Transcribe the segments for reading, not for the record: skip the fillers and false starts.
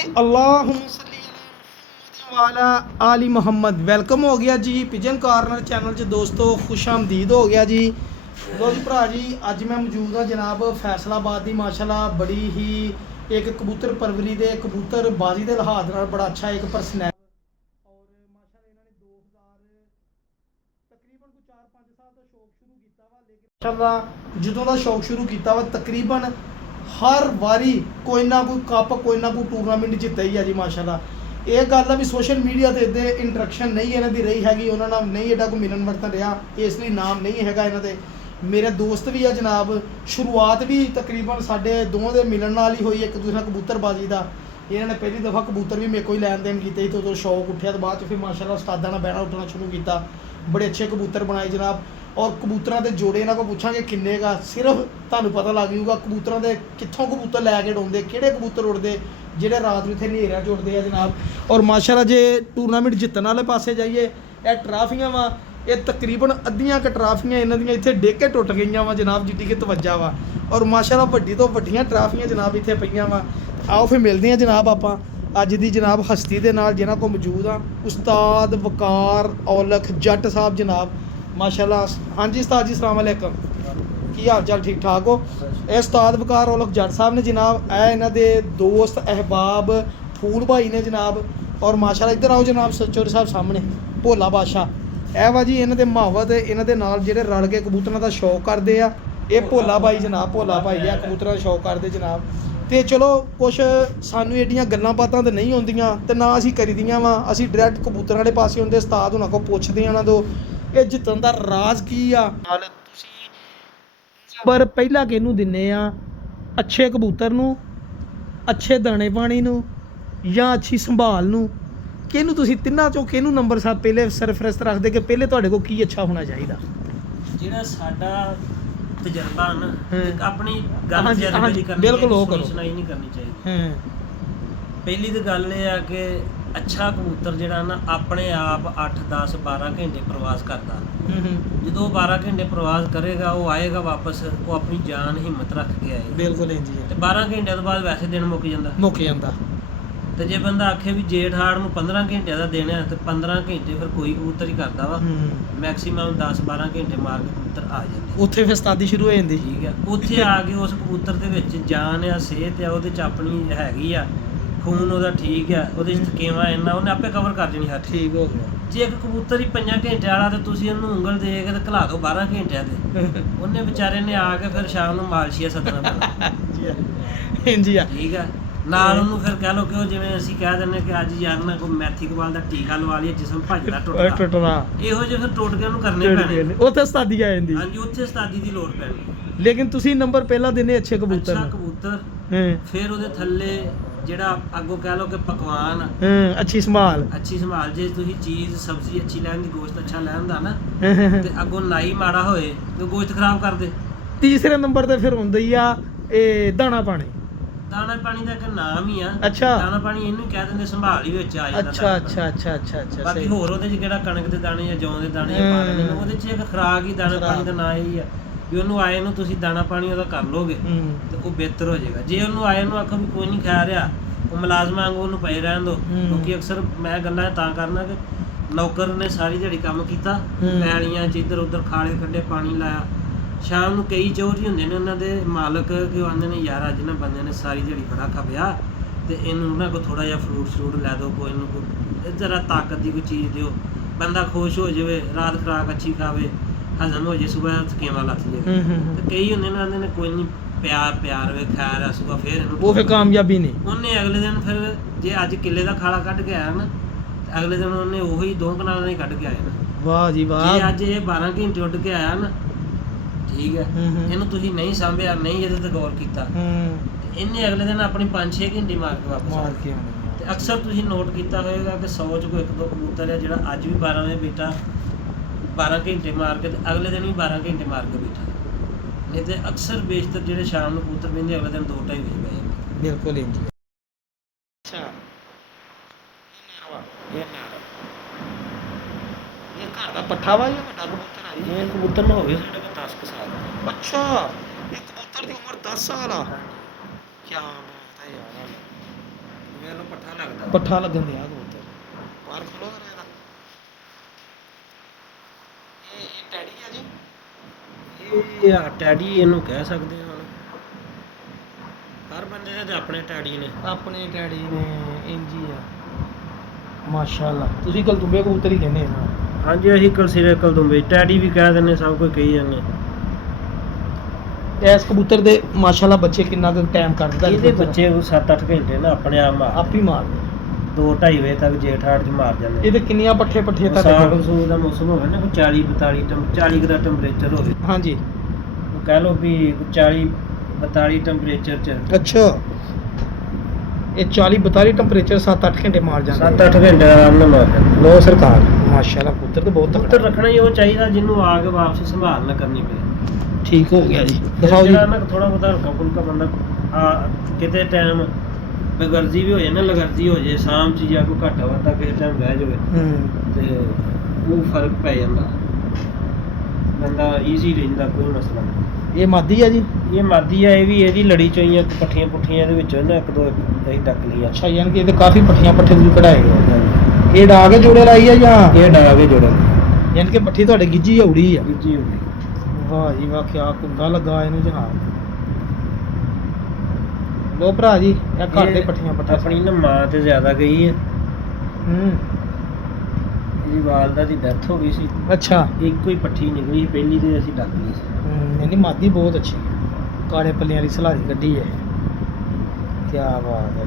अल्लाहुम्मा सल्ली अला वाला आली मोहम्मद। वेलकम हो गया जी पिजन कॉर्नर चैनल च दोस्तों, खुश आमदीद हो गया जी। लो जी भरा जी, अज मैं मौजूद हाँ जनाब फैसलाबाद की माशाल्लाह बड़ी ही एक कबूतर परवरी दे कबूतर बाजी के लिहाज नाल बड़ा अच्छा एक पर्सनैलिटी और माशाल्लाह इन्होंने 2000 तकरीबन कोई 4-5 साल तो शौक शुरू किया वा, लेकिन माशाल्लाह जदों का शौक शुरू किया वा तकरीबन हर वारी कोई ना कोई कप कोई ना कोई टूरनामेंट जितता ही है जी माशाल्लाह। ਇਹ ਗੱਲ ਆ ਵੀ ਸੋਸ਼ਲ ਮੀਡੀਆ ਤੇ ਇਹਦੇ ਇੰਟਰੈਕਸ਼ਨ ਨਹੀਂ ਇਹਨਾਂ ਦੀ ਰਹੀ ਹੈਗੀ, ਉਹਨਾਂ ਨਾਲ ਨਹੀਂ ਇਹਦਾ ਕੋਈ ਮਿਲਣ ਵਰਤਨ ਰਿਹਾ, ਇਸ ਲਈ ਨਾਮ ਨਹੀਂ ਹੈਗਾ ਇਹਨਾਂ ਦੇ। ਮੇਰੇ ਦੋਸਤ ਵੀ ਆ ਜਨਾਬ, ਸ਼ੁਰੂਆਤ ਵੀ ਤਕਰੀਬਨ ਸਾਡੇ ਦੋਵਾਂ ਦੇ ਮਿਲਣ ਨਾਲ ਹੀ ਹੋਈ ਇੱਕ ਦੂਸਰੇ ਨਾਲ ਕਬੂਤਰਬਾਜ਼ੀ ਦਾ। ਇਹਨਾਂ ਨੇ ਪਹਿਲੀ ਦਫਾ ਕਬੂਤਰ ਵੀ ਮੇਰੇ ਕੋਲ ਲੈਣ ਦੇਣ ਕੀਤੇ ਸੀ, ਤੋਂ ਸ਼ੌਕ ਉੱਠਿਆ ਤੇ ਬਾਅਦ ਚ ਫਿਰ ਮਾਸ਼ਾਅੱਲਾ ਉਸਤਾਦਾਂ ਨਾਲ ਬਹਿਣਾ ਉੱਠਣਾ ਸ਼ੁਰੂ ਕੀਤਾ, ਬੜੇ ਅੱਛੇ ਕਬੂਤਰ ਬਣਾਏ ਜਨਾਬ। ਔਰ ਕਬੂਤਰਾਂ ਦੇ ਜੋੜੇ ਇਹਨਾਂ ਕੋਲ ਪੁੱਛਾਂਗੇ ਕਿੰਨੇ ਗਾ, ਸਿਰਫ ਤੁਹਾਨੂੰ ਪਤਾ ਲੱਗ ਜੂਗਾ ਕਬੂਤਰਾਂ ਦੇ ਕਿੱਥੋਂ ਕਬੂਤਰ ਲੈ ਕੇ ਉਡਾਉਂਦੇ, ਕਿਹੜੇ ਕਬੂਤਰ ਉੜਦੇ ਜਿਹੜੇ ਰਾਤ ਨੂੰ ਇੱਥੇ ਹਨੇਰਿਆਂ 'ਚ ਉੜਦੇ ਆ ਜਨਾਬ। ਔਰ ਮਾਸ਼ਾਅੱਲਾ ਜੇ ਟੂਰਨਾਮੈਂਟ ਜਿੱਤਣ ਵਾਲੇ ਪਾਸੇ ਜਾਈਏ, ਇਹ ਟਰਾਫੀਆਂ ਵਾ, ਇਹ ਤਕਰੀਬਨ ਅੱਧੀਆਂ ਕ ਟਰਾਫੀਆਂ ਇਹਨਾਂ ਦੀਆਂ ਇੱਥੇ ਡਿੱਗ ਕੇ ਟੁੱਟ ਗਈਆਂ ਵਾ ਜਨਾਬ, ਜਿੱਡੀ ਕਿ ਤਵੱਜਾ ਵਾ। ਔਰ ਮਾਸ਼ਾਅੱਲਾ ਵੱਡੀ ਤੋਂ ਵੱਡੀਆਂ ਟਰਾਫੀਆਂ ਜਨਾਬ ਇੱਥੇ ਪਈਆਂ ਵਾ। ਆਓ ਫਿਰ ਮਿਲਦੇ ਹਾਂ ਜਨਾਬ ਆਪਾਂ ਅੱਜ ਦੀ ਜਨਾਬ ਹਸਤੀ ਦੇ ਨਾਲ ਜਿਹਨਾਂ ਕੋਲ ਮੌਜੂਦ ਆ, ਉਸਤਾਦ ਵਕਾਰ ਔਲਖ ਜੱਟ ਸਾਹਿਬ ਜਨਾਬ ਮਾਸ਼ਾਅੱਲਾ। ਹਾਂਜੀ ਉਸਤਾਦ ਜੀ अस्सलाम वालेकुम, ਕੀ ਹਾਲ ਚਾਲ, ਠੀਕ ਠਾਕ ਹੋ? ਇਹ ਉਸਤਾਦ ਵਕਾਰ ਔਲਖ ਜੱਟ ਸਾਹਿਬ ਨੇ ਜਨਾਬ, ਇਹ ਇਹਨਾਂ ਦੇ ਦੋਸਤ ਅਹਿਬਾਬ ਫੂਲ ਭਾਈ ਨੇ ਜਨਾਬ। ਔਰ ਮਾਸ਼ਾਅੱਲਾ ਇੱਧਰ ਆਓ ਜਨਾਬ ਚੌਧਰੀ ਸਾਹਿਬ ਸਾਹਮਣੇ, ਭੋਲਾ ਬਾਦਸ਼ਾਹ ਇਹ ਵਾ ਜੀ ਇਹਨਾਂ ਦੇ ਮੁਹੱਬਤ, ਇਹਨਾਂ ਦੇ ਨਾਲ ਜਿਹੜੇ ਰਲ ਕੇ ਕਬੂਤਰਾਂ ਦਾ ਸ਼ੌਕ ਕਰਦੇ ਆ, ਇਹ ਭੋਲਾ ਭਾਈ ਜਨਾਬ, ਭੋਲਾ ਭਾਈ ਆ ਕਬੂਤਰਾਂ ਦਾ ਸ਼ੌਕ ਕਰਦੇ ਜਨਾਬ। ਤੇ ਚਲੋ ਕੁਛ ਸਾਨੂੰ ਏਡੀਆਂ ਗੱਲਾਂ ਬਾਤਾਂ ਤਾਂ ਨਹੀਂ ਹੁੰਦੀਆਂ ਤੇ ਨਾ ਅਸੀਂ ਕਰੀਦੀਆਂ ਵਾ, ਅਸੀਂ ਡਾਇਰੈਕਟ ਕਬੂਤਰਾਂ ਵਾਲੇ ਪਾਸੇ ਹੁੰਦੇ, ਉਸਤਾਦ ਉਹਨਾਂ ਕੋਲ ਪੁੱਛਦੇ ਆ ਉਹਨਾਂ ਤੋਂ ਇਹ ਜਿੱਤਣ ਦਾ ਰਾਜ਼ ਕੀ ਆ। ਨਾਲ ਤੁਸੀਂ ਨੰਬਰ ਪਹਿਲਾ ਕਿਹਨੂੰ ਦਿੰਨੇ ਆ, ਅੱਛੇ ਕਬੂਤਰ ਨੂੰ, ਅੱਛੇ ਦਾਣੇ ਪਾਣੀ ਨੂੰ ਜਾਂ ਅੱਛੀ ਸੰਭਾਲ ਨੂੰ? ਕਿਹਨੂੰ ਤੁਸੀਂ ਤਿੰਨਾਂ ਚੋਂ ਕਿਹਨੂੰ ਨੰਬਰ ਸਾਹਿਬ ਪਹਿਲੇ ਸਰਫਰਸਤ ਰੱਖਦੇ ਕਿ ਪਹਿਲੇ ਤੁਹਾਡੇ ਕੋਲ ਕੀ ਅੱਛਾ ਹੋਣਾ ਚਾਹੀਦਾ? ਜਿਹੜਾ ਸਾਡਾ ਤਜਰਬਾ ਨਾ, ਇੱਕ ਆਪਣੀ ਗੱਲ ਹਾਂਜੀ, ਤਜਰਬੇ ਹਾਂਜੀ, ਦੀ ਕਰਨੀ ਬਿਲਕੁਲ ਉਹ ਚਾਹੀਦੀ, ਕਰੋ। ਸੁਣਾਈ ਨਹੀਂ ਕਰਨੀ ਚਾਹੀਦੀ। ਪਹਿਲੀ ਤਾਂ ਗੱਲ ਇਹ ਆ ਕਿ ਅੱਛਾ ਕਬੂਤਰ ਜਿਹੜਾ ਨਾ ਆਪਣੇ ਆਪ 8 10 12 ਘੰਟੇ ਪ੍ਰਵਾਸ ਕਰਦਾ। ਜਦੋਂ ਉਹ 12 ਘੰਟੇ ਪ੍ਰਵਾਸ ਕਰੇਗਾ, ਉਹ ਆਏਗਾ ਵਾਪਸ, ਉਹ ਆਪਣੀ ਜਾਨ ਹਿੰਮਤ ਰੱਖ ਕੇ ਆਏਗਾ। ਬਿਲਕੁਲ ਇੰਜੀ ਤੇ 12 ਘੰਟਿਆਂ ਤੋਂ ਬਾਅਦ ਵੈਸੇ ਦਿਨ ਮੁੱਕ ਜਾਂਦਾ। ਤੇ ਜੇ ਬੰਦਾ ਆਖੇ ਵੀ ਜੇਠ ਹਾੜ ਨੂੰ 15 ਘੰਟਿਆਂ ਦਾ ਦੇਣਾ ਹੈ, ਤੇ 15 ਘੰਟੇ ਫਿਰ ਕੋਈ ਕਬੂਤਰ ਹੀ ਕਰਦਾ ਵਾ, ਮੈਕਸਿਮਮ 10 12 ਘੰਟੇ ਮਾਰ ਕੇ ਕਬੂਤਰ ਆ ਜਾਂਦੇ। ਉੱਥੇ ਫਿਰ ਉਸਤਾਦੀ ਸ਼ੁਰੂ ਹੋ ਜਾਂਦੀ। ਠੀਕ ਹੈ, ਉੱਥੇ ਆ ਕੇ ਉਸ ਕਬੂਤਰ ਦੇ ਵਿੱਚ ਜਾਨ ਆ, ਸਿਹਤ ਆ, ਉਹਦੇ ਚ ਆਪਣੀ ਹੈਗੀ ਆ, ਖੂਨ ਉਹਦਾ ਠੀਕ ਆ, ਉਹਦੇ ਚ ਥਕੇਵਾ ਇੰਨਾ ਉਹਨੇ ਆਪੇ ਕਵਰ ਕਰ ਜਣੀ। ਹੱਥ ਠੀਕ ਹੋ ਗਿਆ। ਜੇ ਇੱਕ ਕਬੂਤਰ ਹੀ 5 ਘੰਟਿਆਂ ਵਾਲਾ ਤੇ ਤੁਸੀਂ ਉਹਨੂੰ ਉਂਗਲ ਦੇ ਕੇ ਤੇ ਘਲਾ ਦਿਓ 12 ਘੰਟਿਆਂ ਦੇ, ਉਹਨੇ ਵਿਚਾਰੇ ਨੇ ਆ ਕੇ ਫਿਰ ਸ਼ਾਮ ਨੂੰ ਮਾਲਸ਼ੀਆ ਸੱਦਣਾ ਪੈਣਾ। ਇੰਜੀ ਆ। ਠੀਕ ਆ, ਨਾਲ ਉਹਨੂੰ ਫਿਰ ਕਹਿ ਲਓ ਕਿ ਉਹ ਜਿਵੇਂ ਅਸੀਂ ਕਹਿ ਦਿੰਦੇ ਕਿ ਅੱਜ ਯਾਰ ਨਾ ਕੋਈ ਮੈਥੀ ਕਬਾਲ ਦਾ ਟੀਕਾ ਲਵਾ ਲਈਏ, ਜਿਸਮ ਭੱਜਦਾ ਟੁੱਟਦਾ, ਇਹੋ ਜਿਹੇ ਫਿਰ ਟੋਟਕੇ ਉਹਨੂੰ ਕਰਨੇ ਪੈਣੇ। ਉੱਥੇ ਉਸਤਾਦੀ ਆ ਜਾਂਦੀ। ਹਾਂਜੀ, ਉੱਥੇ ਉਸਤਾਦੀ ਦੀ ਲੋੜ ਪੈਣੀ। ਲੇਕਿਨ ਤੁਸੀਂ ਨੰਬਰ ਪਹਿਲਾਂ ਦਿੰਦੇ ਅੱਛੇ ਕਬੂਤਰ ਅੱਛਾ ਨੂੰ। ਕਬੂਤਰ, ਫਿਰ ਉਹਦੇ ਥੱਲੇ ਜਿਹੜਾ ਅੱਗੋਂ ਕਹਿ ਲਓ ਕਿ ਪਕਵਾਨ, ਅੱਛੀ ਸੰਭਾਲ। ਅੱਛੀ ਸੰਭਾਲ, ਜੇ ਤੁਸੀਂ ਚੀਜ਼ ਸਬਜ਼ੀ ਅੱਛੀ ਲੈਣ ਦੀ, ਗੋਸ਼ਤ ਅੱਛਾ ਲੈਣ ਦਾ ਨਾ, ਤੇ ਅੱਗੋਂ ਨਾਈ ਮਾੜਾ ਹੋਏ ਤੇ ਗੋਸ਼ਤ ਖਰਾਬ ਕਰ ਦੇ। ਤੀਸਰੇ ਨੰਬਰ ਤੇ ਫਿਰ ਹੁੰਦਾ ਹੀ ਆ ਇਹ ਦਾਣਾ ਪਾਣੀ। ਦਾਣਾ ਪਾਣੀ ਦਾ ਇੱਕ ਨਾਮ ਹੀ ਆ। ਅੱਛਾ। ਦਾਣਾ ਪਾਣੀ ਇਹਨੂੰ ਕਹਿ ਦਿੰਦੇ, ਸੰਭਾਲ ਹੀ ਵਿੱਚ ਆ ਜਾਂਦਾ। ਅੱਛਾ। ਬਾਕੀ ਹੋਰ ਉਹਦੇ 'ਚ ਕਿਹੜਾ ਕਣਕ ਦੇ ਦਾਣੇ ਜਾਂ ਜੌਂ ਦੇ ਦਾਣੇ ਜਾਂ ਪਾ ਦਿੰਦੇ ਨੇ, ਉਹਦੇ 'ਚ ਇੱਕ ਖੁਰਾਕ ਹੀ ਦਾਣਾ ਪਾਣੀ ਦਾ ਨਾਂ ਇਹੀ ਆ ਵੀ ਉਹਨੂੰ ਆਏ ਨੂੰ ਤੁਸੀਂ ਦਾਣਾ ਪਾਣੀ ਉਹਦਾ ਕਰ ਲੋਗੇ ਤੇ ਉਹ ਬਿਹਤਰ ਹੋ ਜਾਏਗਾ। ਜੇ ਉਹਨੂੰ ਆਏ ਨੂੰ ਆਖੋ ਵੀ ਕੋਈ ਨਹੀਂ ਖਾ ਰਿਹਾ, ਉਹ ਮੁਲਾਜ਼ਮਾਂ ਵਾਂਗੂ ਉਹਨੂੰ ਪਏ ਰਹਿਣ ਦਿਓ। ਕਿਉਂਕਿ ਅਕਸਰ ਮੈਂ ਗੱਲਾਂ ਤਾਂ ਕਰਨਾ ਕਿ ਨੌਕਰ ਨੇ ਸਾਰੀ ਦਿਹਾੜੀ ਕੰਮ ਕੀਤਾ, ਪੈਲੀਆਂ 'ਚ ਇੱਧਰ ਉੱਧਰ ਖਾਲੇ ਕੱਢੇ, ਪਾਣੀ ਲਾਇਆ, ਸ਼ਾਮ ਨੂੰ ਕਈ ਚੌਧਰੀ ਹੁੰਦੇ ਨੇ ਉਹਨਾਂ ਦੇ ਮਾਲਕ ਕਿ ਉਹ ਆਉਂਦੇ ਨੇ ਯਾਰ ਅੱਜ ਨਾ ਬੰਦੇ ਨੇ ਸਾਰੀ ਦਿਹਾੜੀ ਬੜਾ ਖਪਿਆ ਤੇ ਇਹਨੂੰ ਉਹਨਾਂ ਕੋਲ ਥੋੜਾ ਜਿਹਾ ਫਰੂਟ ਲੈ ਦਿਓ, ਕੋਈ ਇਹਨੂੰ ਕੋਈ ਜ਼ਰਾ ਤਾਕਤ ਦੀ ਕੋਈ ਚੀਜ਼ ਦਿਓ, ਬੰਦਾ ਖੁਸ਼ ਹੋ ਜਾਵੇ, ਰਾਤ ਖੁਰਾਕ ਅੱਛੀ ਖਾਵੇ, ਹਜ਼ਮ ਹੋ ਜੇ, ਸੁਬਾਹ ਥਕੇਵਾ ਲੱਥ ਜਾਵੇ। ਤੇ ਕਈ ਹੁੰਦੇ ਨੇ ਆਉਂਦੇ ਨੇ ਕੋਈ ਨਹੀਂ ਪਿਆਰ ਵੇ ਖੈਰ ਆ, ਸੁਬਾਹ ਫਿਰ ਇਹਨੂੰ ਉਹ ਫਿਰ ਕਾਮਯਾਬੀ ਨਹੀਂ। ਉਹਨੇ ਅਗਲੇ ਦਿਨ ਫਿਰ ਜੇ ਅੱਜ ਕਿੱਲੇ ਦਾ ਖਾਲਾ ਕੱਢ ਕੇ ਆਇਆ ਨਾ, ਅਗਲੇ ਦਿਨ ਉਹਨੇ ਉਹੀ 2 ਕਨਾਲਾਂ ਹੀ ਕੱਢ ਕੇ ਆਇਆ ਨਾ। ਵਾਹ ਜੀ ਵਾਹ। ਜੇ ਅੱਜ ਇਹ 12 ਘੰਟੇ ਉੱਡ ਕੇ ਆਇਆ ਨਾ, ਠੀਕ ਹੈ, ਇਹਨੂੰ ਤੁਸੀਂ ਨਹੀਂ ਸਾਂਭਿਆ, ਨਹੀਂ ਇਹਦੇ ਤੇ ਗੌਰ ਕੀਤਾ, ਇਹਨੇ ਅਗਲੇ ਦਿਨ ਆਪਣੀ 5-6 ਘੰਟੇ ਮਾਰ ਕੇ ਵਾਪਸ ਆ ਕੇ ਆਉਣਾ। ਤੇ ਅਕਸਰ ਤੁਸੀਂ ਨੋਟ ਕੀਤਾ ਹੋਏਗਾ ਕਿ 100 ਚ ਕੋਈ 1-2 ਕਬੂਤਰ ਹੈ ਜਿਹੜਾ ਅੱਜ ਵੀ 12 ਵਜੇ ਬੈਠਾ, 12 ਘੰਟੇ ਮਾਰ ਕੇ, ਤੇ ਅਗਲੇ ਦਿਨ ਵੀ 12 ਘੰਟੇ ਮਾਰ ਕੇ ਬੈਠਾ। ਨਹੀਂ ਤੇ ਅਕਸਰ ਬੇਸ਼ਤਰ ਜਿਹੜੇ ਸ਼ਾਮ ਨੂੰ ਕਬੂਤਰ ਬਹਿੰਦੇ ਅਗਲੇ ਦਿਨ 2-2.5 ਵਜੇ ਬਹਿ। ਬਿਲਕੁਲ ਇੰਜੀ। ਅੱਛਾ, ਇਹ ਘਰ ਦਾ ਪੱਠਾ ਵਾ ਜਾਂ ਵੱਡਾ ਕਬੂਤਰ ਆ ਜੀ? ਇਹ ਕਬੂਤਰ ਨਾ ਹੋਵੇ ਸਾਡੇ ਕੋਲ 10 ਸਾਲ। ਅੱਛਾ, ਇਹ ਕਬੂਤਰ ਦੀ ਉਮਰ 10 ਸਾਲ ਆ। ਕੀ ਬਾਤ ਹੈ ਯਾਰ। ਲੋ ਪੱਠਾ ਲੱਗਦਾ ਪੱਠਾ ਲੱਗਣ ਦਿਆ ਕਬੂਤਰ ਬਾਹਰ ਖੜੋ ਕਰਿਆ ਇਹਦਾ ਇਹ ਟੈਡੀ ਆ ਜੀ ਇਹ ਆ ਟੈਡੀ ਇਹਨੂੰ ਕਹਿ ਸਕਦੇ ਹਾਂ ਹੁਣ ਹਰ ਬੰਦੇ ਦੇ ਆਪਣੇ ਟੈਡੀ ਨੇ ਆਪਣੇ ਟੈਡੀ ਨੇ ਇੰਜੀ ਆ ਮਾਸ਼ਾਅੱਲਾ ਤੁਸੀਂ ਕਲਦੂੰਬੇ ਕਬੂਤਰ ਹੀ ਕਹਿੰਦੇ ਆ ਹਾਂਜੀ ਅਸੀਂ ਕਲਸੀਰੇ ਕਲਦੂੰਬੇ ਟੈਡੀ ਵੀ ਕਹਿ ਦਿੰਦੇ ਸਭ ਕੋਈ ਕਹੀ ਜਾਂਦੇ ਇਸ ਕਬੂਤਰ ਦੇ ਮਾਸ਼ਾਅੱਲਾ ਬੱਚੇ ਕਿੰਨਾ ਕੁ ਟਾਈਮ ਕੱਢਦਾ ਇਹਦੇ ਬੱਚੇ 7-8 ਘੰਟੇ ਨਾ ਆਪਣੇ ਆਪ ਮਾਰ ਆਪ ਹੀ ਮਾਰਦੇ 2-2.5 ਵਜੇ ਤੱਕ ਜੇਠ ਹਾੜ ਚ ਮਾਰ ਜਾਂਦੇ ਇਹਦੇ ਕਿੰਨੀਆਂ ਪੱਠੇ ਤੱਕ ਸਾਗ ਸੂਗ ਦਾ ਮੌਸਮ ਹੋਵੇ ਨਾ ਕੋਈ 40 ਦਾ ਟੈਂਪਰੇਚਰ ਹੋਵੇ ਹਾਂਜੀ ਉਹ ਕਹਿ ਲਓ ਵੀ 40-42 ਟੈਂਪਰੇਚਰ ਚ ਅੱਛਾ ਇਹ 40-42 ਟੈਂਪਰੇਚਰ 7-8 ਘੰਟੇ ਮਾਰ ਜਾਂਦਾ 7-8 ਘੰਟੇ ਆਰਾਮ ਨਾਲ ਮਾਰ ਜਾਂਦਾ ਲੋ ਸਰਕਾਰ ਮਾਸ਼ਾਅੱਲਾ ਕਬੂਤਰ ਤਾਂ ਬਹੁਤ ਕਬੂਤਰ ਤਕੜਾ ਰੱਖਣਾ ਹੀ ਉਹ ਚਾਹੀਦਾ ਜਿਹਨੂੰ ਆ ਕੇ ਵਾਪਸ ਸੰਭਾਲ ਨਾ ਕਰਨੀ ਪਏ ਠੀਕ ਹੋ ਗਿਆ ਜੀ ਦਿਖਾਓ ਜੀ ਜਿਹੜਾ ਨਾ ਥੋੜਾ ਬਹੁਤਾ ਹਲਕਾ ਫੁਲਕਾ ਬੰਦਾ ਆ ਕਿਤੇ ਟਾਈਮ ਬੇਗਰਜ਼ੀ ਵੀ ਹੋ ਜਾਏ ਨਾ ਲਗਰਜ਼ੀ ਹੋ ਜਾਏ ਸ਼ਾਮ ਚ ਜਾਂ ਕੋਈ ਘਾਟਾ ਵਾਧਾ ਕਿਸੇ ਟਾਈਮ ਰਹਿ ਜਾਵੇ ਤੇ ਉਹ ਫਰਕ ਪੈ ਜਾਂਦਾ ਬੰਦਾ ਈਜ਼ੀ ਰਹਿੰਦਾ ਕੋਈ ਮਸਲਾ ਨਹੀਂ ਇਹ ਮਾਦੀ ਆ ਜੀ ਇਹ ਮਾਦੀ ਆ ਇਹ ਵੀ ਇਹਦੀ ਲੜੀ ਚੋਂ ਹੀ ਪੱਠੀਆਂ ਪੁੱਠੀਆਂ ਦੇ ਵਿੱਚੋਂ ਨਾ ਇੱਕ ਦੋ ਅਸੀਂ ਡੱਕ ਲਈਆਂ ਅੱਛਾ ਯਾਨੀ ਕਿ ਇਹਦੇ ਕਾਫੀ ਪੱਠੀਆਂ ਪੱਠੇ ਤੁਸੀਂ ਕਢਾਏ ਇਹ ਡਾ ਕੇ ਜੋੜੇ ਲਾਈ ਆ ਜਾਂ ਇਹ ਡਾ ਕੇ ਜੋੜਨ ਯਾਨੀ ਕਿ ਪੱਠੀ ਤੁਹਾਡੇ ਗਿੱਜੀ ਉੜੀ ਆ ਜੀ ਹੋ ਗਈ ਵਾਹ ਜੀ ਵਾਹ ਕਿਆ ਕੁੰਦਾ ਲੱਗਾ ਇਹਨੂੰ ਜਨਾਬ ਲੋ ਭਰਾ ਜੀ ਇਹ ਘਰ ਦੇ ਪੱਠੀਆਂ ਪੱਠੇ ਆਪਣੀ ਨਾ ਮਾਂ ਤੇ ਜ਼ਿਆਦਾ ਗਈ ਹੈ ਹੂੰ ਇਹਦੀ ਵਾਲਦਾ ਦੀ ਡੈਥ ਹੋ ਗਈ ਸੀ ਅੱਛਾ ਇੱਕੋ ਹੀ ਪੱਠੀ ਨਿਕਲੀ ਪਹਿਲੀ ਤੇ ਅਸੀਂ ਡੱਕ ਲਈ ਸੀ ਇਹਦੀ ਮਾਦੀ ਬਹੁਤ ਅੱਛੀ ਕਾਲੇ ਪੱਲਿਆਂ ਵਾਲੀ ਸਲਾਰੀ ਕੱਢੀ ਹੈ ਕਿਆ ਬਾਤ ਹੈ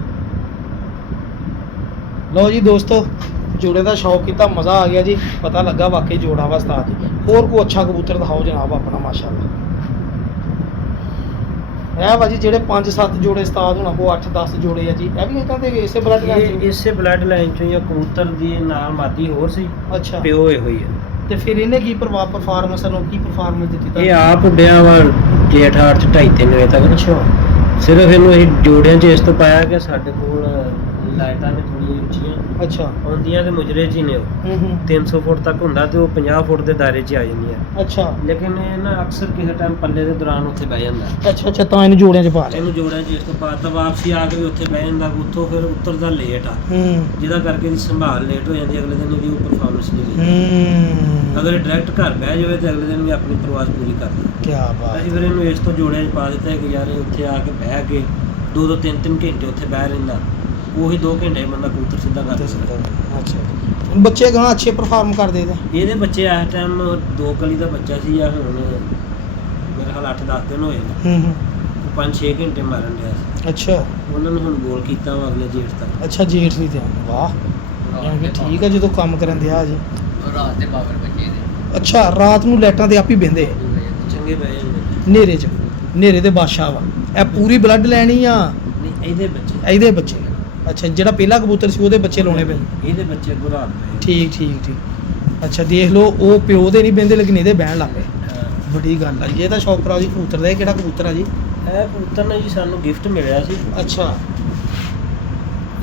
ਲਓ ਜੀ ਦੋਸਤੋ ਜੋੜੇ ਦਾ ਸ਼ੌਕ ਕੀਤਾ ਮਜ਼ਾ ਆ ਗਿਆ ਜੀ ਪਤਾ ਲੱਗਾ ਵਾਕਈ ਜੋੜਾ ਵਾ ਉਸਤਾਦ ਜੀ ਹੋਰ ਕੋਈ ਅੱਛਾ ਕਬੂਤਰ ਦਿਖਾਓ ਜਨਾਬ ਆਪਣਾ ਮਾਸ਼ਾਅੱਲਾ ਇਹ ਵਾ ਜੀ ਜਿਹੜੇ 5-7 ਜੋੜੇ ਉਸਤਾਦ ਹੋਣਾ ਕੋ 8-10 ਜੋੜੇ ਆ ਜੀ ਇਹ ਵੀ ਇਦਾਂ ਦੇ ਇਸੇ ਬਲੱਡ ਲਾਈਨ ਚ ਇਸੇ ਬਲੱਡ ਲਾਈਨ ਚੋਂ ਹੀ ਕਬੂਤਰ ਦੀ ਨਾਲ ਮਾਦੀ ਹੋਰ ਸੀ ਅੱਛਾ ਪਿਓ ਹੋਏ ਹੋਈ ਹੈ ਤੇ ਫਿਰ ਇਹਨੇ ਕੀ ਪਰਫਾਰਮੈਂਸ ਨੂੰ ਕੀ ਪਰਫਾਰਮੈਂਸ ਦਿੱਤੀ ਇਹ ਆਪ ਉੱਡਿਆ ਵਾ ਜੇਠ ਹਾੜ ਚ 2:30 ਵਜੇ ਤੱਕ ਅੱਛਾ ਸਿਰਫ ਇਹਨੂੰ ਅਸੀਂ ਜੋੜਿਆਂ 'ਚ ਇਸ ਤੋਂ ਪਾਇਆ ਕਿ ਸਾਡੇ ਕੋਲ ਲਾਈਟਾਂ ਨੇ ਥੋੜ੍ਹੀਆਂ ਉੱਚੀਆਂ ਅੱਛਾ ਆਉਂਦੀਆਂ ਤੇ ਮੁਜਰੇ 'ਚ ਹੀ ਨੇ ਉਹ 300 ਫੁੱਟ ਤੱਕ ਹੁੰਦਾ ਤੇ ਉਹ 50 ਫੁੱਟ ਦੇ ਦਾਇਰੇ 'ਚ ਆ ਜਾਂਦੀਆਂ ਅੱਛਾ ਲੇਕਿਨ ਇਹ ਨਾ ਅਕਸਰ ਕਿਸੇ ਟਾਈਮ ਪੱਲੇ ਦੇ ਦੌਰਾਨ ਉੱਥੇ ਬਹਿ ਜਾਂਦਾ ਅੱਛਾ ਤਾਂ ਇਹਨੂੰ ਜੋੜਿਆਂ 'ਚ ਪਾ ਲਿਆ ਇਹਨੂੰ ਜੋੜਿਆਂ 'ਚ ਇਸ ਤੋਂ ਬਾਅਦ ਤਾਂ ਵਾਪਸੀ ਆ ਕੇ ਵੀ ਉੱਥੇ ਬਹਿ ਜਾਂਦਾ ਉੱਥੋਂ ਫਿਰ ਉੱਤਰਦਾ ਲੇਟ ਆ ਜਿਹਦਾ ਕਰਕੇ ਇਹਦੀ ਸੰਭਾਲ ਲੇਟ ਹੋ ਜਾਂਦੀ ਅਗਲੇ ਦਿਨ ਇਹਦੀ ਪਰਫਾਰਮੈਂਸ ਨਹੀਂ ਰਹਿੰਦੀ ਅਗਰ ਡਾਇਰੈਕਟ ਘਰ ਬਹਿ ਜਾਵੇ ਤੇ ਅਗਲੇ ਦਿਨ ਵੀ ਆਪਣੀ ਪ੍ਰਵਾਸ ਪੂਰੀ ਕਰ ਲਵੇ ਕੀ ਬਾਤ ਅਸੀਂ ਫਿਰ ਇਹਨੂੰ ਇਸ ਤੋਂ ਜੋੜਿਆਂ 'ਚ ਪਾ ਦਿੱਤਾ ਕਿ ਯਾਰ ਇਹ ਉੱਥੇ ਆ ਕੇ ਬਹਿ ਕੇ 2-2 3-3 ਘੰਟੇ ਉੱਥੇ ਬਹਿ ਰਹਿੰਦਾ ਉਹੀ 2 ਘੰਟੇ ਬੰਦਾ ਕਬੂਤਰ ਸਿੱਧਾ ਕਰ ਸਕਦਾ ਅੱਛਾ ਬੱਚੇ ਗਾਂ ਅੱਛੇ ਪਰਫਾਰਮ ਕਰਦੇ ਨੇ ਇਹਦੇ ਬੱਚੇ ਇਸ ਟਾਈਮ 2 ਕਲੀ ਦਾ ਬੱਚਾ ਸੀ ਜਾਂ ਹੁਣ ਮੇਰੇ ਖਿਆਲ 8-10 ਦਿਨ ਹੋਏ ਨੇ 5-6 ਘੰਟੇ ਮਾਰਨ ਡਿਆ ਸੀ ਅੱਛਾ ਉਹਨਾਂ ਨੂੰ ਹੁਣ ਗੋਲ ਕੀਤਾ ਵਾ ਅਗਲੇ ਜੇਠ ਤੱਕ ਅੱਛਾ ਜੇਠ ਵੀ ਤੇ ਵਾਹ ਯਾਨੀ ਕਿ ਠੀਕ ਆ ਜਦੋਂ ਕੰਮ ਕਰਨ ਦਿਆ ਜੀ ਰਾਤ ਦੇ ਬਾਬਰ ਬੱਚੇ ਦੇ ਅੱਛਾ ਰਾਤ ਨੂੰ ਲਾਈਟਾਂ ਤੇ ਆਪ ਹੀ ਬਹਿੰਦੇ ਚੰਗੇ ਪੈ ਜਾਂਦੇ ਹਨੇਰੇ 'ਚ ਹਨੇਰੇ ਦੇ ਬਾਦਸ਼ਾਹ ਵਾ ਇਹ ਪੂਰੀ ਬਲੱਡ ਲੈਣੀ ਆ ਨਹੀਂ ਇਹਦੇ ਬੱਚੇ ਇਹਦੇ ਬੱਚੇ ਅੱਛਾ ਜਿਹੜਾ ਪਹਿਲਾ ਕਬੂਤਰ ਸੀ ਉਹਦੇ ਬੱਚੇ ਲਾਉਣੇ ਪਏ ਇਹਦੇ ਬੱਚੇ ਅੱਗੋਂ ਰਾਤ ਪਏ ਠੀਕ ਅੱਛਾ ਦੇਖ ਲਓ ਉਹ ਪਿਓ ਦੇ ਨਹੀਂ ਬਹਿੰਦੇ ਲੇਕਿਨ ਇਹਦੇ ਬਹਿਣ ਲੱਗ ਪਏ ਬੜੀ ਗੱਲ ਆ ਜੀ ਇਹ ਤਾਂ ਸ਼ੌਕ ਭਰਾ ਜੀ ਕਬੂਤਰ ਦਾ ਇਹ ਕਿਹੜਾ ਕਬੂਤਰ ਆ ਜੀ ਇਹ ਕਬੂਤਰ ਨਾ ਜੀ ਸਾਨੂੰ ਗਿਫਟ ਮਿਲਿਆ ਸੀ ਅੱਛਾ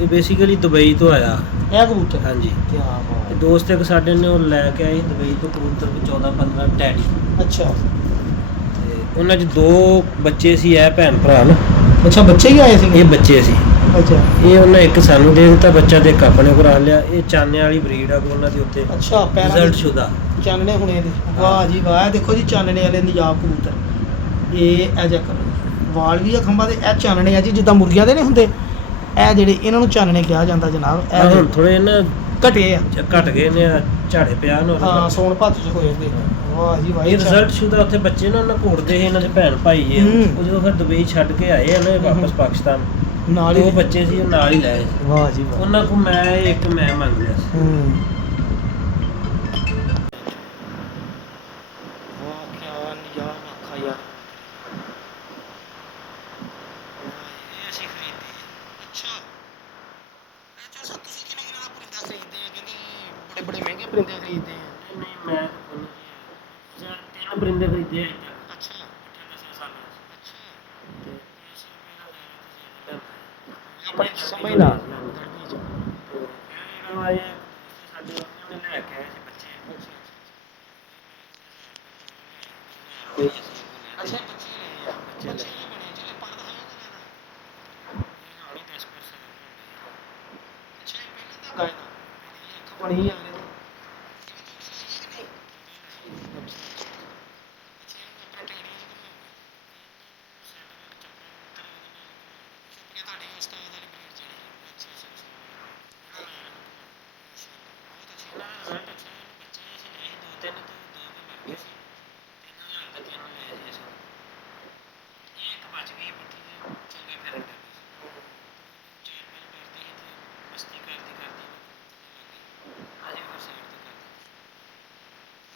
ਇਹ ਬੇਸਿਕਲੀ ਦੁਬਈ ਤੋਂ ਆਇਆ ਇਹ ਕਬੂਤਰ ਹਾਂਜੀ ਕੀ ਬਾਤ ਤੇ ਦੋਸਤ ਇੱਕ ਸਾਡੇ ਨੇ ਉਹ ਲੈ ਕੇ ਆਏ ਦੁਬਈ ਤੋਂ ਕਬੂਤਰ 14-15 ਟੈਡੀ ਅੱਛਾ ਤੇ ਉਹਨਾਂ 'ਚ 2 ਬੱਚੇ ਸੀ ਇਹ ਭੈਣ ਭਰਾ ਨਾ ਅੱਛਾ ਬੱਚੇ ਹੀ ਆਏ ਸੀ ਇਹ ਬੱਚੇ ਸੀ ਅੱਛਾ ਇਹ ਉਹਨਾਂ ਇੱਕ ਸਾਨੂੰ ਦੇ ਦਿੱਤਾ ਬੱਚਾ ਤੇ ਇੱਕ ਆਪਣੇ ਕੋਲ ਆ ਲਿਆ ਇਹ ਚਾਨੇ ਵਾਲੀ ਬਰੀਡ ਆ ਕੋ ਉਹਨਾਂ ਦੀ ਉੱਤੇ ਅੱਛਾ ਪੈਰਾਂ ਰਿਜ਼ਲਟ ਦੇ ਸ਼ੁਦਾ ਚਾਨਣੇ ਹੁਣੇ ਦੇ ਵਾਹ ਜੀ ਵਾਹ ਇਹ ਦੇਖੋ ਜੀ ਚਾਨਣੇ ਵਾਲੇ ਨਿਜਾਬ ਕਬੂਤਰ ਇਹ ਐਜਾ ਕਰੋ ਵਾਲ ਵੀ ਆ ਖੰਭਾਂ ਦੇ ਇਹ ਚਾਨਣੇ ਆ ਜੀ ਜਿੱਦਾਂ ਮੁਰਗੀਆਂ ਦੇ ਨਹੀਂ ਹੁੰਦੇ ਇਹ ਜਿਹੜੇ ਇਹਨਾਂ ਨੂੰ ਚਾਨਣੇ ਕਿਹਾ ਜਾਂਦਾ ਜਨਾਬ ਇਹ ਹੁਣ ਥੋੜੇ ਨਾ ਘਟੇ ਆ ਘਟ ਗਏ ਨੇ ਝਾੜੇ ਪਿਆ ਨੇ ਹਾਂ ਸੋਨ ਭੱਤ ਚ ਹੋਏ ਨੇ ਵਾਹ ਜੀ ਵਾਹ ਇਹ ਰਿਜ਼ਲਟ ਸ਼ੁਦਾ ਉੱਥੇ ਬੱਚੇ ਨਾ ਉਹਨਾਂ ਘੋੜਦੇ ਸੀ ਇਹਨਾਂ ਦੇ ਭੈਣ ਭਾਈ ਇਹ ਉਹ ਜਦੋਂ ਫਿਰ ਦੁਬਈ ਛੱਡ ਕੇ ਆਏ ਇਹਨਾਂ ਵਾਪਸ ਪਾਕਿਸਤਾਨ ਨਾਲ ਹੀ 2 ਬੱਚੇ ਸੀ ਉਹ ਨਾਲ ਹੀ ਲਏ ਵਾਹ ਜੀ ਵਾਹ ਉਹਨਾਂ ਕੋ ਮੈਂ ਇੱਕ ਮੈਂ ਮੰਗ ਲਿਆ ਸੀ ਵਾਹ ਕੀ ਨਿਜਾਮ ਆਖਾ ਯਾਰ ਇਹ ਅਸੀਂ ਖਰੀਦੀ ਅੱਛਾ ਅੱਛਾ ਸਰ ਤੁਸੀਂ ਕਿੰਨੇ ਦਾ ਪਰਿੰਦਾ ਖਰੀਦਦੇ ਆ ਕਹਿੰਦੇ ਬੜੇ ਬੜੇ ਮਹਿੰਗੇ ਪਰਿੰਦੇ ਖਰੀਦਦੇ ਆ ਨਹੀਂ ਮੈਂ 3 ਪਰਿੰਦੇ ਖਰੀਦੇ ਅੱਛਾ ਆਪਣੀ ਸਮਝ ਲਾ ਅੱਛਾ ਬੱਚੇ ਬੱਚੇ ਬਣੇ ਜਿਹੜੇ ਪੜ੍ਹਦਾ ਹੈ ਚੰਗਾ ਇਹਦਾ ਇੱਕ ਬਣੀ ਆ ਇਹਦੇ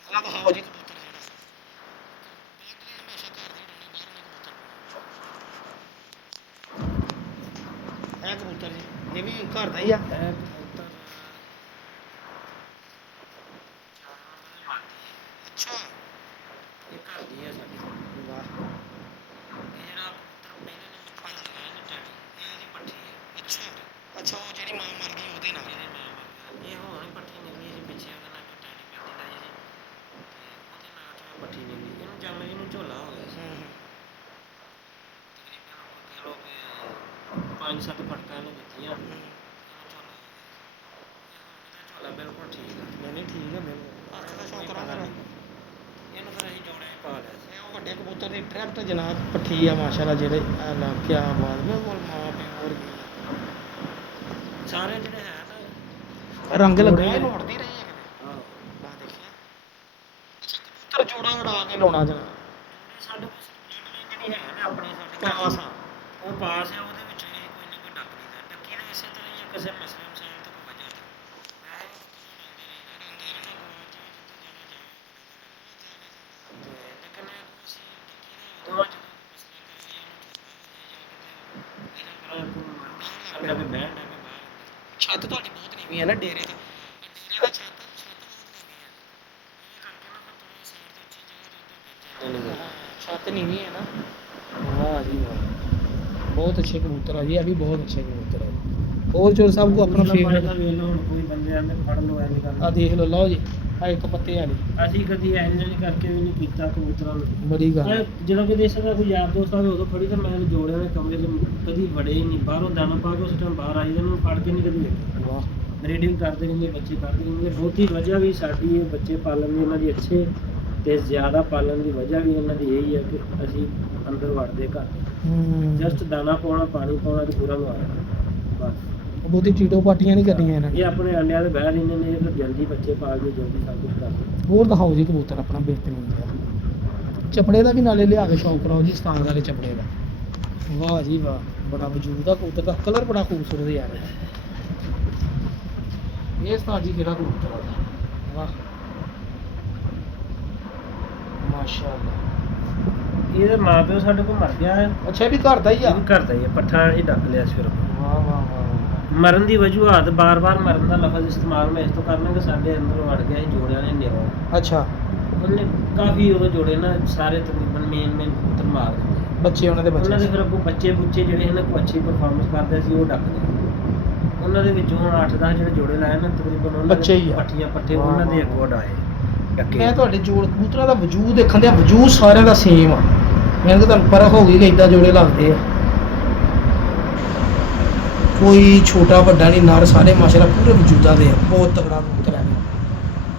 ਦਿਖਾਓ ਜੀ ਕਬੂਤਰ ਜਿਹੜਾ ਇਹ ਕਬੂਤਰ ਜੀ ਇਹ ਵੀ ਘਰ ਦਾ ਹੀ ਆ ਅੱਛਾ ਇਹ ਘਰ ਦੀ ਹੈ ਸਾਡੀ ਵਾਹ ਇਹ ਜਿਹੜਾ ਕਬੂਤਰ ਪਹਿਲੇ ਨੰਬਰ ਤੇ ਲਗਾਇਆ ਨਾ ਟੈਡੀ ਇਹਦੀ ਪੱਠੀ ਹੈ ਅੱਛਾ ਅੱਛਾ ਉਹ ਜਿਹੜੀ ਮਾਂ ਮਰ ਗਈ ਉਹਦੇ ਨਾਲ ਇਹਦੇ ਮੈਂ ਮਰ ਗਿਆ ਇਹ ਹੁਣ ਪੱਠੀ ਨਿਕਲੀ ਸੀ ਪਿੱਛੇ ਉਹਦੇ ਨਾਲ ਟੈਡੀ ਪੈਂਦੀ ਲਾਈ ਸੀ ਤੇ ਉਹਦੇ ਨਾਲ ਚ ਪੱਠੀ ਨਿਕਲੀ ਇਹਨੂੰ ਜੰਮ ਇਹਨੂੰ ਝੋਲਾ ਹੋ ਗਿਆ ਸੀ ਤਕਰੀਬਨ ਉਹ ਕਹਿ ਲਓ ਕਿ 5-7 ਫਟਕਾਂ ਨੇ ਦਿੱਤੀਆਂ ਇਹਨੂੰ ਝੋਲਾ ਹੋ ਗਿਆ ਇਹ ਹੁਣ ਇਹਦਾ ਝੋਲਾ ਬਿਲਕੁਲ ਠੀਕ ਆ ਨਹੀਂ ਠੀਕ ਹੈ ਬਿਲਕੁਲ ਅੱਖ ਦਾ ਸ਼ੌਕ ਕਰਾਂਗਾ ਇਹਨੂੰ ਫਿਰ ਅਸੀਂ ਜੋੜੇ ਪਾ ਲਿਆ ਸੀ ਉਹ ਵੱਡੇ ਕਬੂਤਰ ਦੀ ਡਾਇਰੈਕਟ ਜਨਾਬ ਪੱਠੀ ਆ ਮਾਸ਼ਾਅੱਲਾ ਜਿਹੜੇ ਨਾ ਕੀ ਬਾਤ ਬਿਲਕੁਲ ਮਾਂ ਪਿਓ ਵਰਗੀ ਸਾਰੇ ਜਿਹੜੇ ਹੈ ਨਾ ਰੰਗ ਲੱਗਾ ਇਹਨੂੰ ਉੜਦੀ ਰਹੀ ਹੈ ਕਿਤੇ ਆਹੋ ਵਾਹ ਦੇਖਿਆ ਅੱਛਾ ਕਬੂਤਰ ਜੋੜਾ ਉਡਾ ਕੇ ਲਾਉਣਾ ਜਨਾਬ ਸਾਡੇ ਕੋਲ ਸਪਲੇਟ ਜਿਹੜੀ ਹੈ ਨਾ ਆਪਣੀ ਸਾਡੇ ਪਾਸ ਆ ਉਹ ਪਾਸ ਹੈ ਉਹਦੇ ਵਿੱਚ ਇਹ ਕੋਈ ਨਾ ਕੋਈ ਡੱਕ ਦਿੰਦਾ ਡੱਕੀ ਦੇ ਇਸੇ ਤਰ੍ਹਾਂ ਹੀ ਆ, ਕਿਸੇ ਮਸਲੇ ਮਸਾਇਲ ਤੋਂ ਕੋਈ ਵਜ੍ਹਾ ਛੱਤ ਤੁਹਾਡੀ ਬਹੁਤ ਨੀਵੀਂ ਹੈ ਨਾ ਡੇਰੇ ਦੀ ਡੇਰੇ ਦਾ ਛੱਤ ਛੱਤ ਨੀਵੀਂ ਹੈ ਨਾ ਵਾਹ ਜੀ ਵਾਹ ਬਹੁਤ ਅੱਛੇ ਕਬੂਤਰ ਆ ਜੀ ਇਹ ਵੀ ਬਹੁਤ ਅੱਛੇ ਕਬੂਤਰ ਆ ਜੀ ਹੋਰ ਚੋਰ ਸਾਹਿਬ ਕੋ ਆਪਣਾ ਫੇਵਰਟ ਹੁਣ ਕੋਈ ਬੰਦੇ ਆਂਦੇ ਫੜ ਲਓ ਐ ਨਹੀਂ ਆ ਕਰਨਾ ਦੇਖ ਲਓ ਲਓ ਜੀ ਆ ਇੱਕ ਪੱਤੇ ਵਾਲੀ ਅਸੀਂ ਕਦੀ ਇੰਜ ਨਹੀਂ ਕਰਕੇ ਵੀ ਨਹੀਂ ਕੀਤਾ ਕਬੂਤਰਾਂ ਨੂੰ ਬੜੀ ਗੱਲ ਜਦੋਂ ਕਿਤੇ ਇਸ ਦਾ ਕੋਈ ਯਾਰ ਦੋਸਤ ਆਵੇ ਉਦੋਂ ਫੜੀ ਤਾਂ ਮੈਂ ਜੋੜਿਆ ਨੇ ਕਮਰੇ 'ਚ ਕਦੀ ਵੜੇ ਹੀ ਨਹੀਂ ਬਾਹਰੋਂ ਦਾਣਾ ਪਾ ਕੇ ਉਸ ਟਾਈਮ ਬਾਹਰ ਆਈ ਨੂੰ ਫੜ ਕੇ ਨਹੀਂ ਕਦੀ ਵੇਖਿਆ ਵਾਹ ਬਰੀਡਿੰਗ ਕਰਦੇ ਰਹਿੰਦੇ ਬੱਚੇ ਕਰਦੇ ਰਹਿੰਦੇ ਬਹੁਤੀ ਵਜ੍ਹਾ ਵੀ ਸਾਡੀ ਇਹ ਬੱਚੇ ਪਾਲਣ ਦੀ ਉਹਨਾਂ ਦੀ ਅੱਛੇ ਤੇ ਜ਼ਿਆਦਾ ਪਾਲਣ ਦੀ ਵਜ੍ਹਾ ਵੀ ਉਹਨਾਂ ਦੀ ਇਹੀ ਹੈ ਕਿ ਅਸੀਂ ਅੰਦਰ ਵੜਦੇ ਘਰ ਜਸਟ ਦਾਣਾ ਪਾਉਣਾ ਪਾਣੀ ਪਾਉਣਾ ਤੇ ਪੂਰਾ ਮਾਰਨਾ ਬਸ ਬਹੁਤੀ ਚੀਟੋ ਪਾਟੀਆਂ ਨਹੀਂ ਕਰਨੀਆਂ ਇਹਨਾਂ ਨੇ ਇਹ ਆਪਣੇ ਅੰਡਿਆਂ ਦੇ ਬਹਿ ਰਹਿੰਦੇ ਨੇ ਇਹ ਜਲਦੀ ਬੱਚੇ ਪਾਲ ਕੇ ਜਲਦੀ ਸਭ ਕੁਝ ਕਰਦੇ ਹੋਰ ਦਿਖਾਓ ਜੀ ਕਬੂਤਰ ਆਪਣਾ ਬਿਹਤਰੀਨ ਜਿਹਾ ਚਪੜੇ ਦਾ ਵੀ ਨਾਲੇ ਲਿਆ ਕੇ ਸ਼ੌਂਕ ਕਰਾਓ ਜੀ ਸਤਾਨ ਵਾਲੇ ਚਪੜੇ ਦਾ ਵਾਹ ਜੀ ਵਾਹ ਬੜਾ ਵਜੂਦ ਆ ਕਬੂਤਰ ਦਾ ਕਲਰ ਬੜਾ ਖੂਬਸੂਰਤ ਯਾਰ ਇਹ ਸਤਾਨ ਜੀ ਕਿਹੜਾ ਕਬੂਤਰ ਆ ਵਾਹ ਮਾਸ਼ਾਅੱਲਾ ਇਹਦੇ ਮਾਂ ਪਿਓ ਸਾਡੇ ਕੋਲ ਮਰ ਗਿਆ ਹੈ ਅੱਛਾ ਇਹ ਵੀ ਘਰ ਦਾ ਹੀ ਆ ਇਹ ਵੀ ਘਰ ਦਾ ਹੀ ਹੈ ਪੱਠਾ ਅਸੀਂ ਡੱਕ ਲਿਆ ਸੀ ਫਿਰ ਵਾਹ ਵਾਹ ਵਾਹ ਮਰਨ ਦੀ ਵਜੂਹਾਤ ਬਾਰ-ਬਾਰ ਮਰਨ ਦਾ ਲਫ਼ਜ਼ ਇਸਤੇਮਾਲ ਮੈਂ ਇਸ ਤੋਂ ਕਰਨਾ ਕਿ ਸਾਡੇ ਅੰਦਰ ਵੜ ਗਿਆ ਸੀ ਜੋੜਿਆਂ ਨੇ ਨਿਓ ਅੱਛਾ ਉਹਨੇ ਕਾਫੀ ਉਹ ਜੋੜੇ ਨਾ ਸਾਰੇ ਤਕਰੀਬਨ ਮੇਨ ਕਬੂਤਰ ਮਾਰ ਦਿੰਦੇ ਬੱਚੇ ਉਹਨਾਂ ਦੇ ਉਹਨਾਂ ਦੇ ਬੱਚੇ ਫਿਰ ਅੱਗੋਂ ਬੱਚੇ ਬੁੱਚੇ ਜਿਹੜੇ ਇਹਨਾਂ ਕੋ ਅੱਛੀ ਪਰਫਾਰਮੈਂਸ ਕਰਦੇ ਸੀ ਉਹ ਡੱਕਦੇ ਉਹਨਾਂ ਦੇ ਵਿੱਚੋਂ ਹੁਣ 8-10 ਜਿਹੜੇ ਜੋੜੇ ਲਾਏ ਨਾ ਤਕਰੀਬਨ ਉਹਨਾਂ ਬੱਚੇ ਹੀ ਆ। ਪੱਠੀਆਂ ਪੱਠੇ ਵਾਹ, ਉਹਨਾਂ ਦੇ ਵਾਹ, ਅੱਗੋਂ ਡਾਏ ਡੱਕੇ ਮੈਂ ਤੁਹਾਡੇ ਜੋੜ ਕਬੂਤਰਾਂ ਦਾ ਵਜੂਦ ਦੇਖਣ ਦਿਆ ਵਜੂਦ ਸਾਰਿਆਂ ਦਾ ਸੇਮ ਆ ਮੈਨੂੰ ਤਾਂ ਤੁਹਾਨੂੰ ਪਰਖ ਹੋ ਗਈ ਕਿ ਇਦਾਂ ਜੋੜੇ ਲੱਗਦੇ ਆ ਕੋਈ ਛੋਟਾ ਵੱਡਾ ਨਹੀਂ ਨਰ ਸਾਰੇ ਮਾਸ਼ਾਅੱਲਾ ਪੂਰੇ ਵਜੂਦਾਂ ਦੇ ਆ ਬਹੁਤ ਤਗੜਾ ਕਬੂਤਰ ਹੈ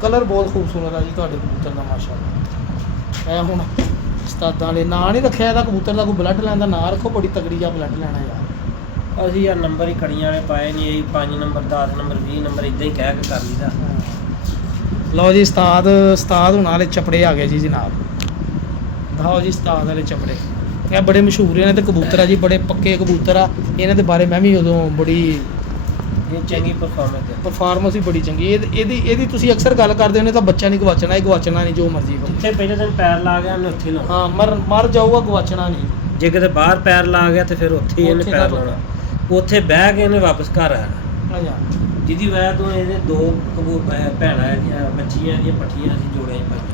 ਕਲਰ ਬਹੁਤ ਖੂਬਸੂਰਤ ਆ ਜੀ ਤੁਹਾਡੇ ਕਬੂਤਰ ਦਾ ਮਾਸ਼ਾਅੱਲਾ ਇਹ ਹੁਣ ਉਸਤਾਦਾਂ ਨੇ ਨਾਂ ਨਹੀਂ ਰੱਖਿਆ ਇਹਦਾ ਕਬੂਤਰ ਦਾ ਕੋਈ ਬਲੱਡ ਲਾਈਨ ਦਾ ਨਾਂ ਰੱਖੋ ਬੜੀ ਤਗੜੀ ਜਿਹਾ ਬਲੱਡ ਲੈਣਾ ਯਾਰ ਅਸੀਂ ਯਾਰ ਨੰਬਰ ਹੀ ਕੜੀਆਂ ਵਾਲੇ ਪਾਏ ਨਹੀਂ ਇਹ 5 ਨੰਬਰ 10 ਨੰਬਰ 20 ਨੰਬਰ ਇਦਾਂ ਹੀ ਕਹਿ ਕੇ ਕਰ ਲਈਦਾ ਲਓ ਜੀ ਉਸਤਾਦ ਹੁਣ ਵਾਲੇ ਚਪੜੇ ਆ ਗਏ ਜੀ ਜਨਾਬ ਦਿਖਾਓ ਜੀ ਉਸਤਾਦ ਵਾਲੇ ਚਪੜੇ ਇਹ ਬੜੇ ਮਸ਼ਹੂਰ ਨੇ ਤੇ ਕਬੂਤਰ ਆ ਜੀ ਬੜੇ ਪੱਕੇ ਕਬੂਤਰ ਆ ਇਹਨਾਂ ਦੇ ਬਾਰੇ ਮੈਂ ਵੀ ਉਦੋਂ ਬੜੀ ਇਹ ਚੰਗੀ ਪਰਫਾਰਮੈਂਸ ਹੈ ਪਰਫਾਰਮੈਂਸ ਵੀ ਬੜੀ ਚੰਗੀ ਇਹਦੀ ਤੁਸੀਂ ਅਕਸਰ ਗੱਲ ਕਰਦੇ ਹੋ ਨੇ ਤਾਂ ਬੱਚਾ ਨਹੀਂ ਗਵਾਚਣਾ ਇਹ ਗਵਾਚਣਾ ਨਹੀਂ ਜੋ ਮਰਜ਼ੀ ਕਰੋ ਜਿੱਥੇ ਪਹਿਲੇ ਦਿਨ ਪੈਰ ਲਾ ਗਿਆ ਉਹਨੇ ਉੱਥੇ ਹੀ ਲਾਉਣਾ ਹਾਂ ਮਰ ਜਾਊਗਾ ਗਵਾਚਣਾ ਨਹੀਂ ਜੇ ਕਿਤੇ ਬਾਹਰ ਪੈਰ ਲਾ ਗਿਆ ਤੇ ਫਿਰ ਉੱਥੇ ਹੀ ਇਹਨੇ ਉੱਥੇ ਪੈਰ ਦਾ ਲਾਉਣਾ ਉੱਥੇ ਬਹਿ ਕੇ ਇਹਨੇ ਵਾਪਸ ਘਰ ਆਣਾ ਅੱਛਾ ਜਿਹਦੀ ਵਜ੍ਹਾ ਤੋਂ ਇਹਦੇ ਦੋ ਭੈਣਾਂ ਇਹਦੀਆਂ ਬੱਚੀਆਂ ਦੀਆਂ ਪੱਠੀਆਂ ਅਸੀਂ ਜੋੜਿਆਂ 'ਚ ਪਾਈਆਂ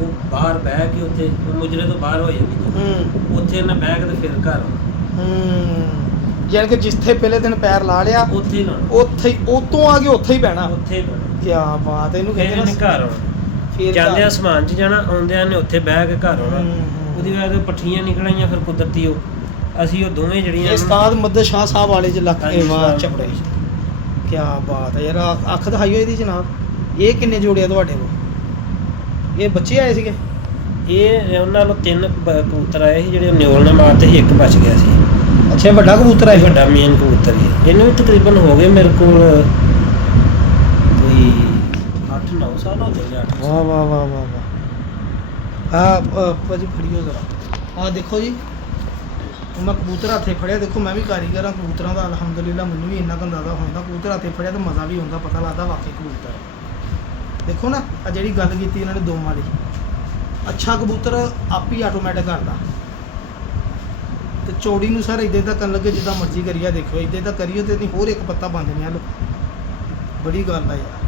ਉਹ ਬਾਹਰ ਬਹਿ ਕੇ ਉੱਥੇ ਉਹ ਮੁਜਰੇ ਤੋਂ ਬਾਹਰ ਹੋ ਜਾਂਦੀ ਉੱਥੇ ਇਹਨੇ ਬਹਿ ਕੇ ਤੇ ਫਿਰ ਘਰ ਆਉਣਾ ਯਾਨੀ ਕਿ ਜਿੱਥੇ ਪਹਿਲੇ ਦਿਨ ਪੈਰ ਲਾ ਲਿਆ ਉੱਥੇ ਹੀ ਲਾਉਣਾ ਉੱਥੇ ਹੀ ਉਤੋਂ ਆ ਕੇ ਉੱਥੇ ਹੀ ਬਹਿਣਾ ਉੱਥੇ ਹੀ ਲਾਉਣਾ ਕੀ ਬਾਤ ਹੈ ਇਹਨੂੰ ਫਿਰ ਕਹਿੰਦੇ ਇਹਨੇ ਨਾ ਘਰ ਆਉਣਾ ਫਿਰ ਜਾਂਦਿਆਂ ਸਮਾਨ 'ਚ ਜਾਣਾ ਆਉਂਦਿਆਂ ਨੇ ਉੱਥੇ ਬਹਿ ਕੇ ਘਰ ਆਉਣਾ ਹੂੰ। ਉਹਦੀ ਵਜ੍ਹਾ ਤੋਂ ਪੱਠੀਆਂ ਨਿਕਲ ਆਈਆਂ ਫਿਰ ਕੁਦਰਤੀ ਉਹ ਅਸੀਂ ਉਹ ਦੋਵੇਂ ਜਿਹੜੀਆਂ ਇਹ ਉਸਤਾਦ ਮੱਦਦ ਸ਼ਾਹ ਸਾਹਿਬ ਵਾਲੇ ਚ ਲੱਗ ਕੇ ਹਾਂਜੀ, ਵਾਹ ਉਸਤਾਦ ਚਪੜੇ ਕੀ ਕੀ ਬਾਤ ਹੈ ਯਾਰ, ਅੱਖ ਦਿਖਾਈਓ ਇਹਦੀ ਜਨਾਬ। ਇਹ ਕਿੰਨੇ ਜੋੜੇ ਆ ਤੁਹਾਡੇ ਕੋਲ? ਇਹ ਬੱਚੇ ਆਏ ਸੀਗੇ? ਇਹ ਉਹਨਾਂ ਨੂੰ 3 ਕਬੂਤਰ ਆਏ ਸੀ ਜਿਹੜੇ ਨਿਓਲ ਨੇ ਮਾਰਤੇ ਸੀ, ਇੱਕ ਬਚ ਗਿਆ ਸੀ। ਅੱਛਾ, ਇਹ ਵੱਡਾ ਕਬੂਤਰ ਹੈ? ਇਹ ਵੱਡਾ ਮੇਨ ਕਬੂਤਰ ਹੀ ਹੈ। ਇਹਨੂੰ ਵੀ ਤਕਰੀਬਨ ਹੋ ਗਏ ਮੇਰੇ ਕੋਲ ਕੋਈ 8-9 ਸਾਲ ਹੋ ਗਏ। 8 ਵਾਹ ਵਾਹ ਵਾਹ ਵਾਹ ਵਾਹ। ਆ ਭਾਜੀ ਫੜੀਓ ਜ਼ਰਾ, ਆ ਦੇਖੋ ਜੀ, ਹੁਣ ਮੈਂ ਕਬੂਤਰ ਹੱਥੇ ਫੜਿਆ। ਦੇਖੋ ਮੈਂ ਵੀ ਕਾਰੀਗਰ ਹਾਂ ਕਬੂਤਰਾਂ ਦਾ, ਅਲਹਮਦੁਲਿਲਾ ਮੈਨੂੰ ਵੀ ਇੰਨਾ ਕੁ ਅੰਦਾਜ਼ਾ ਹੁੰਦਾ। ਕਬੂਤਰ ਹੱਥੇ ਫੜਿਆ ਤਾਂ ਮਜ਼ਾ ਵੀ ਹੁੰਦਾ, ਪਤਾ ਲੱਗਦਾ ਵਾਕਈ ਕਬੂਤਰ ਹੈ। ਦੇਖੋ ਨਾ, ਆ ਜਿਹੜੀ ਗੱਲ ਕੀਤੀ ਇਹਨਾਂ ਨੇ ਦੋਵਾਂ ਦੀ, ਅੱਛਾ ਕਬੂਤਰ ਆਪ ਹੀ ਆਟੋਮੈਟਿਕ ਕਰਦਾ। ਤੇ ਚੌੜੀ ਨੂੰ ਸਰ ਇੱਦਾਂ ਤਾਂ ਕਰਨ ਲੱਗੇ ਜਿੱਦਾਂ ਮਰਜ਼ੀ ਕਰੀਏ। ਦੇਖੋ ਇੱਦਾਂ ਤਾਂ ਕਰੀਓ ਤੇ ਨਹੀਂ ਹੋਰ ਇੱਕ ਪੱਤਾ ਬਣ ਜਾਣੇ। ਲੋ ਬੜੀ ਗੱਲ ਆ ਯਾਰ,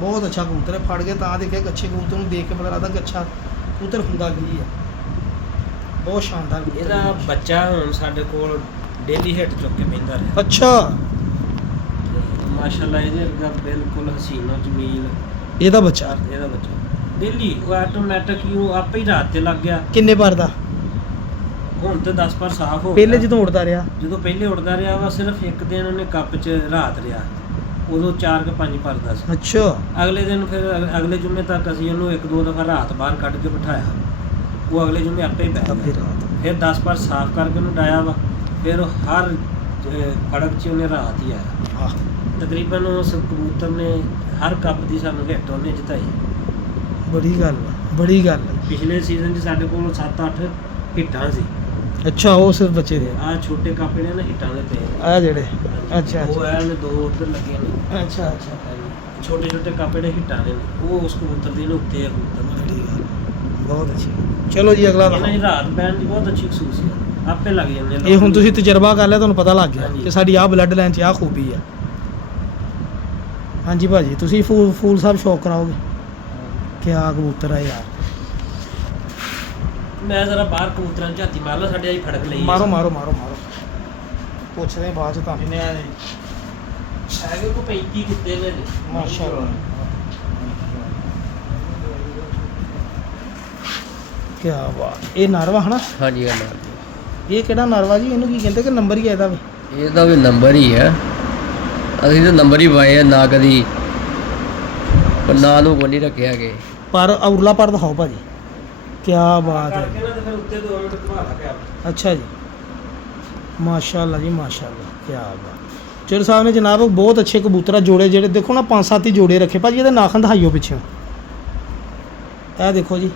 ਬਹੁਤ ਅੱਛਾ ਕਬੂਤਰ ਹੈ। ਫੜ ਕੇ ਤਾਂ ਦੇਖਿਆ ਕਿ ਅੱਛੇ ਕਬੂਤਰ ਨੂੰ ਦੇਖ ਕੇ ਪਤਾ ਲੱਗਦਾ ਕਿ ਅੱਛਾ ਕਬੂਤਰ ਹੁੰਦਾ ਕੀ ਹੈ। ਬਹੁਤ ਸ਼ਾਨਦਾਰ ਕਬੂਤਰ ਇਹਦਾ ਹੈ। ਬੱਚਾ ਹੁਣ ਸਾਡੇ ਕੋਲ ਡੇਲੀ ਹਿੱਟ ਚੁੱਕ ਕੇ ਬਹਿੰਦਾ ਰਿਹਾ। ਅੱਛਾ, ਮਾਸ਼ਾਅੱਲਾ ਇਹਦੇ ਵਰਗਾ ਬਿਲਕੁਲ ਹਸੀਨੋ ਜਮੀਲ ਇਹਦਾ ਬੱਚਾ ਇਹਦਾ ਬੱਚਾ ਡੇਲੀ ਉਹ ਆਟੋਮੈਟਿਕ ਹੀ ਉਹ ਆਪੇ ਹੀ ਰਾਤ ਤੇ ਲੱਗ ਗਿਆ। ਕਿੰਨੇ ਵਾਰ ਦਾ? ਹੁਣ ਤੇ 10 ਪਰ ਸਾਫ਼ ਹੋ ਪਹਿਲੇ ਗਿਆ। ਜਦੋਂ ਉੜਦਾ ਰਿਹਾ? ਜਦੋਂ ਪਹਿਲੇ ਉੜਦਾ ਰਿਹਾ ਵਾ, ਸਿਰਫ ਇੱਕ ਦਿਨ ਉਹਨੇ ਕੱਪ 'ਚ ਰਾਤ ਰਿਹਾ, ਉਦੋਂ 4 ਕਿ 5 ਭਰਦਾ ਸੀ। ਅੱਛਾ, ਅਗਲੇ ਦਿਨ ਫਿਰ ਅਗਲੇ ਜੁਮੇ ਤੱਕ ਅਸੀਂ ਉਹਨੂੰ 1-2 ਦਫਾ ਰਾਤ ਬਾਹਰ ਕੱਢ ਕੇ ਬਿਠਾਇਆ, ਉਹ ਅਗਲੇ ਜੁਮੇ ਆਪੇ ਹੀ ਬਹਿ ਆਪੇ ਗਿਆ। ਰਾਤ। ਫਿਰ 10 ਪਰ ਸਾਫ਼ ਕਰਕੇ ਉਹਨੂੰ ਡਾਇਆ ਵਾ, ਫਿਰ ਉਹ ਹਰ ਫੜਕ 'ਚ ਉਹਨੇ ਰਾਤ ਹੀ ਆਇਆ। ਆਹ, ਤਕਰੀਬਨ ਉਸ ਕਬੂਤਰ ਨੇ ਹਰ ਕੱਪ ਦੀ ਸਾਨੂੰ ਹਿੱਟ ਉਹਨੇ ਜਿਤਾਈ। ਬੜੀ ਗੱਲ ਆ, ਬੜੀ ਗੱਲ ਆ। ਪਿਛਲੇ ਸੀਜ਼ਨ 'ਚ ਸਾਡੇ ਕੋਲ 7-8 ਹਿੱਟਾਂ ਸੀ। ਅੱਛਾ, ਉਸ ਬੱਚੇ ਦੇ ਆਹ ਛੋਟੇ ਕੱਪ ਨੇ ਨਾ ਹਿੱਟਾਂ ਦੇ ਪਏ ਆ ਜਿਹੜੇ? ਅੱਛਾ ਉਹ ਅੱਛਾ ਐ ਨੇ 2 ਉੱਧਰ ਲੱਗੇ ਨੇ। ਅੱਛਾ ਅੱਛਾ, ਛੋਟੇ ਛੋਟੇ ਕੱਪ ਜਿਹੜੇ ਹਿੱਟਾਂ ਦੇ ਨੇ, ਉਹ ਉਸ ਕਬੂਤਰ ਦੇ ਨੇ ਉੱਤੇ ਆ ਕਬੂਤਰ। ਬੜੀ ਗੱਲ, ਬਹੁਤ ਅੱਛੀ। ਚਲੋ ਜੀ ਅਗਲਾ ਇਹਨਾਂ ਦੀ ਦਿਖਾਓ। ਰਾਤ ਬੈਣ ਦੀ ਬਹੁਤ ਅੱਛੀ ਖਸੂਸੀਅਤ, ਆਪੇ ਲੱਗ ਜਾਂਦੇ ਨੇ। ਇਹ ਹੁਣ ਤੁਸੀਂ ਤਜਰਬਾ ਕਰ ਲਿਆ, ਤੁਹਾਨੂੰ ਪਤਾ ਲੱਗ ਗਿਆ ਹਾਂਜੀ। ਕਿ ਸਾਡੀ ਆਹ ਬਲੱਡ ਲਾਈਨ 'ਚ ਆਹ ਖੂਬੀ ਆ। ਹਾਂਜੀ ਭਾਜੀ, ਤੁਸੀਂ ਫੂਲ ਸਾਹਿਬ ਸ਼ੌਕ ਕਰਾਓਗੇ? ਕਿਆ ਕਬੂਤਰ ਆ ਯਾਰ। ਮੈਂ ਜ਼ਰਾ ਬਾਹਰ ਕਬੂਤਰਾਂ 'ਚ ਝਾਤੀ ਮਾਰ ਲਾ, ਸਾਡੇ ਆਈ ਫੜਕ ਲਈ। ਮਾਰੋ ਮਾਰੋ ਮਾਰੋ ਮਾਰੋ, ਪੁੱਛਦੇ ਹਾਂ ਬਾਅਦ 'ਚ ਤੁਹਾਨੂੰ। ਕਿੰਨੇ ਆ ਨੇ? ਹੈਗੇ ਕੋ 35 ਕੁੱਤੇ ਨੇ। ਮਾਸ਼ਾਅੱਲਾ, ਕਿਆ ਬਾਤ। ਇਹ ਨਰਵਾ ਹਨਾ? ਹਾਂਜੀ ਇਹ ਕਿਹੜਾ ਨਰਵਾ ਜੀ? ਇਹਨੂੰ ਕੀ ਕਹਿੰਦੇ ਕਿ ਨੰਬਰ ਹੀ ਆ ਇਹਦਾ ਵੀ? ਇਹਦਾ ਵੀ ਨੰਬਰ ਹੀ ਹੈ। ਅਸੀਂ ਤਾਂ ਨੰਬਰ ਹੀ ਪਾਏ ਆ, ਨਾ ਕਦੀ ਪਰ ਨਾਂ ਨੂੰ ਕੋਈ ਨਹੀਂ ਰੱਖਿਆ ਕਿ। ਪਰ ਉਰਲਾ ਪਰ ਦਿਖਾਓ ਭਾਜੀ, ਕਿਆ ਬਾਤ ਹੈ। ਕਰਕੇ ਨਾ ਤੇ ਫਿਰ ਉੱਤੇ 2 ਮਿੰਟ ਘੁਮਾ ਲਾ ਪਿਆ। ਅੱਛਾ ਜੀ, ਮਾਸ਼ਾਅੱਲਾ ਜੀ ਮਾਸ਼ਾਅੱਲਾ, ਕਿਆ ਬਾਤ। ਚਿਰ ਸਾਹਿਬ ਨੇ ਜਨਾਬ ਬਹੁਤ ਅੱਛੇ ਕਬੂਤਰ ਆ ਜੋੜੇ, ਜਿਹੜੇ ਦੇਖੋ ਨਾ 5-7 ਹੀ ਜੋੜੇ ਰੱਖੇ ਭਾਜੀ। ਇਹਦੇ ਨਾਖਣ ਦਿਖਾਈਓ ਪਿੱਛੇ, ਇਹ ਦੇਖੋ ਜੀ।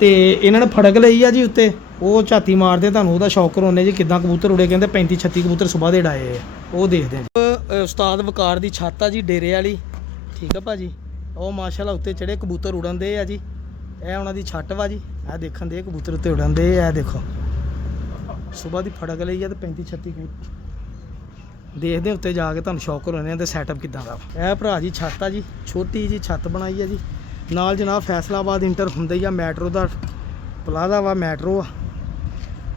ਤੇ ਇਹਨਾਂ ਨੇ ਫੜਕ ਲਈ ਆ ਜੀ ਉੱਤੇ, ਉਹ ਝਾਤੀ ਮਾਰਦੇ ਤੁਹਾਨੂੰ ਉਹਦਾ ਸ਼ੌਕ ਕਰਾਉਂਦੇ ਜੀ ਕਿੱਦਾਂ ਕਬੂਤਰ ਉੜੇ। ਕਹਿੰਦੇ 35-36 ਕਬੂਤਰ ਸੁਬਾਹ ਦੇ ਉਡਾਏ ਆ, ਉਹ ਦੇਖਦੇ ਆ। ਉਸਤਾਦ ਵਕਾਰ ਦੀ ਛੱਤ ਆ ਜੀ ਡੇਰੇ ਵਾਲੀ, ਠੀਕ ਆ ਭਾਜੀ। ਉਹ ਮਾਸ਼ਾਅੱਲਾ ਉੱਤੇ ਚੜੇ ਕਬੂਤਰ ਉੜਨ ਦੇ ਆ ਜੀ। ਇਹ ਉਹਨਾਂ ਦੀ ਛੱਤ ਵਾ ਜੀ, ਇਹ ਦੇਖਣ ਦੇ ਕਬੂਤਰ ਉੱਤੇ ਉਡਨ ਦੇ ਆ। ਦੇਖੋ ਸੁਬਾਹ ਦੀ ਫੜਕ ਲਈ ਆ ਤੇ 35-36 ਕਬੂਤਰ ਦੇਖਦੇ ਉੱਤੇ ਜਾ ਕੇ ਤੁਹਾਨੂੰ ਸ਼ੌਕ ਕਰਾਉਂਦੇ ਆ ਤੇ ਸੈਟਅਪ ਕਿੱਦਾਂ ਦਾ। ਇਹ ਭਰਾ ਜੀ ਛੱਤ ਆ ਜੀ, ਛੋਟੀ ਜੀ ਛੱਤ ਬਣਾਈ ਆ ਜੀ। ਨਾਲ ਜਨਾਬ ਫੈਸਲਾਬਾਦ ਇੰਟਰ ਹੁੰਦਾ ਹੀ ਆ, ਮੈਟਰੋ ਦਾ ਪਲਾਜ਼ਾ ਵਾ, ਮੈਟਰੋ ਆ।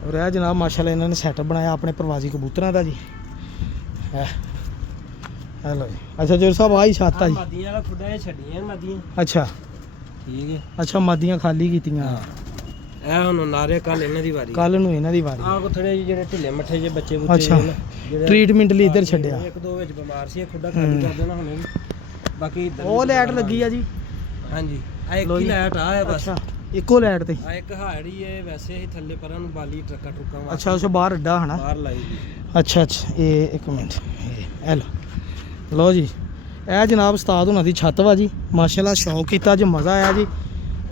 ਔਰ ਇਹ ਜਨਾਬ ਮਾਸ਼ਾਅੱਲਾ ਇਹਨਾਂ ਨੇ ਸੈਟਅਪ ਬਣਾਇਆ ਆਪਣੇ ਪ੍ਰਵਾਸੀ ਕਬੂਤਰਾਂ ਦਾ ਜੀ। ਹੈਲੋ ਜੀ। ਅੱਛਾ ਜੋਰ ਸਾਹਿਬ ਆਹੀ ਛੱਤ ਆ ਜੀ? ਮਾਦੀਆਂ ਵਾਲਾ ਖੁੱਡਾ ਇਹ ਛੱਡੀਆਂ ਮਾਦੀਆਂ। ਅੱਛਾ ਠੀਕ ਹੈ। ਅੱਛਾ, ਮਾਦੀਆਂ ਖਾਲੀ ਕੀਤੀਆਂ। ਇਹ ਹੁਣ ਨਾਰੇ ਕੱਲ ਇਹਨਾਂ ਦੀ ਵਾਰੀ। ਕੱਲ ਨੂੰ ਇਹਨਾਂ ਦੀ ਵਾਰੀ। ਆਹ ਕੋ ਥੋੜੇ ਜਿਹੜੇ ਢਿੱਲੇ ਮੱਠੇ ਜੇ ਬੱਚੇ ਅੱਛਾ, ਟ੍ਰੀਟਮੈਂਟ ਲਈ ਇੱਧਰ ਛੱਡਿਆ। 1-2 ਵਿੱਚ ਬਿਮਾਰ ਸੀ, ਇਹ ਖੁੱਡਾ ਖਾਲੀ ਕਰ ਦੇਣਾ ਹੁਣੇ ਵੀ। ਬਾਕੀ ਇੱਧਰ ਉਹ ਲਾਈਟ ਲੱਗੀ ਆ ਜੀ? ਹਾਂਜੀ, ਆ ਇੱਕ ਹੀ ਲਾਈਟ ਆ ਹੈ ਬਸ। ਅੱਛਾ, ਇੱਕੋ ਲਾਈਟ ਤੇ? ਆ ਇੱਕ ਹਾੜੀ ਹੈ, ਵੈਸੇ ਹੀ ਥੱਲੇ ਪਰਾਂ ਨੂੰ ਬਾਲੀ ਟਰੱਕਾਂ ਟਰੁੱਕਾਂ ਵਾਸਤੇ ਅੱਛਾ, ਉਸ ਬਾਹਰ ਅੱਡਾ ਹਨਾ? ਬਾਹਰ ਲਾਈ ਦੀ। ਅੱਛਾ ਅੱਛਾ, ਇਹ ਇੱਕ ਮਿੰਟ, ਇਹ ਲਓ ਜੀ। ਇਹ ਜਨਾਬ ਉਸਤਾਦ ਹੁਣਾਂ ਦੀ ਛੱਤ ਵਾ ਜੀ। ਮਾਸ਼ਾਅੱਲਾ ਸ਼ੌਕ ਕੀਤਾ ਜੀ, ਮਜ਼ਾ ਆਇਆ ਜੀ।